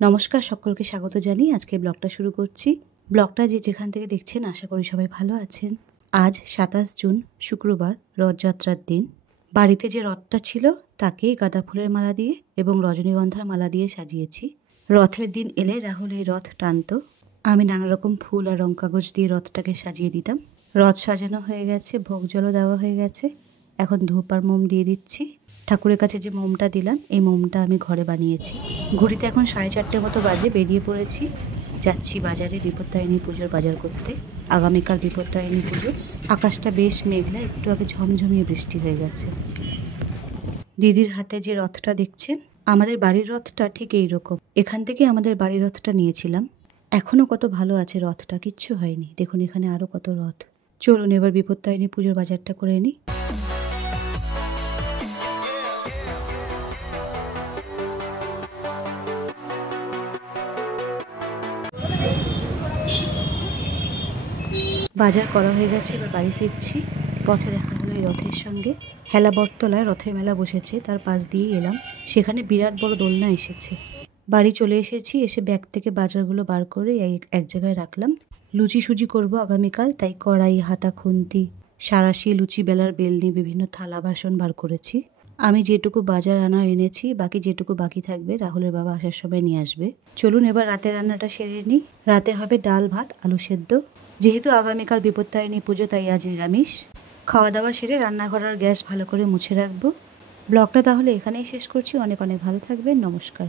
নমস্কার, সকলকে স্বাগত জানিয়ে আজকে ব্লগটা শুরু করছি। ব্লগটা যে যেখান থেকে দেখছেন আশা করি সবাই ভালো আছেন। আজ ২৭ জুন শুক্রবার, রথযাত্রার দিন। বাড়িতে যে রথটা ছিল তাকেই গাঁদা ফুলের মালা দিয়ে এবং রজনীগন্ধার মালা দিয়ে সাজিয়েছি। রথের দিন এলে রাহুল এই রথ টানত। আমি নানা রকম ফুল আর রং কাগজ দিয়ে রথটাকে সাজিয়ে দিতাম। রথ সাজানো হয়ে গেছে, ভোগ জলও দেওয়া হয়ে গেছে। এখন ধূপ আর মোম দিয়ে দিচ্ছি। ঠাকুরের কাছে যে মোমটা দিলাম এই মোমটা আমি ঘরে বানিয়েছি। ঘড়িতে এখন 4:30 মতো বাজে। বেরিয়ে পড়েছি, যাচ্ছি বাজারে বিপত্তারিণী পুজোর বাজার করতে। আগামীকাল বিপত্তারিণী পুজো। আকাশটা বেশ মেঘলা, একটু আগে ঝমঝমিয়ে বৃষ্টি হয়ে গেছে। দিদির হাতে যে রথটা দেখছেন, আমাদের বাড়ির রথটা ঠিক এইরকম। এখান থেকে আমাদের বাড়ির রথটা নিয়েছিলাম। এখনো কত ভালো আছে রথটা, কিচ্ছু হয়নি। দেখুন এখানে আরো কত রথ। চলুন এবার বিপত্তারিণী পুজোর বাজারটা করে নিই। বাজার করা হয়ে গেছে, এবার বাড়ি ফিরছি। পথে দেখা হলো এই রথের সঙ্গে। হেলা বটতলায় রথের মেলা বসেছে, তার পাশ দিয়েই এলাম। সেখানে বিরাট বড় দোলনা এসেছে। বাড়ি চলে এসেছি। এসে ব্যাগ থেকে বাজারগুলো বার করে এক জায়গায় রাখলাম। লুচি সুজি করব আগামীকাল, তাই কড়াই, হাতা, খুন্তি, সাঁড়াশি, লুচি বেলার বেলনি, বিভিন্ন থালা বাসন বার করেছি। আমি যেটুকু বাজার আনা এনেছি, বাকি যেটুকু বাকি থাকবে রাহুলের বাবা আসার সময় নিয়ে আসবে। চলুন এবার রাতের রান্নাটা সেরে নিই। রাতে হবে ডাল, ভাত, আলু সেদ্ধ। যেহেতু আগামীকাল বিপত্তারিণী পুজো, তাই আজ নিরামিষ। খাওয়া দাওয়া সেরে রান্নাঘর আর গ্যাস ভালো করে মুছে রাখবো। ব্লগটা তাহলে এখানেই শেষ করছি। অনেক অনেক ভালো থাকবেন। নমস্কার।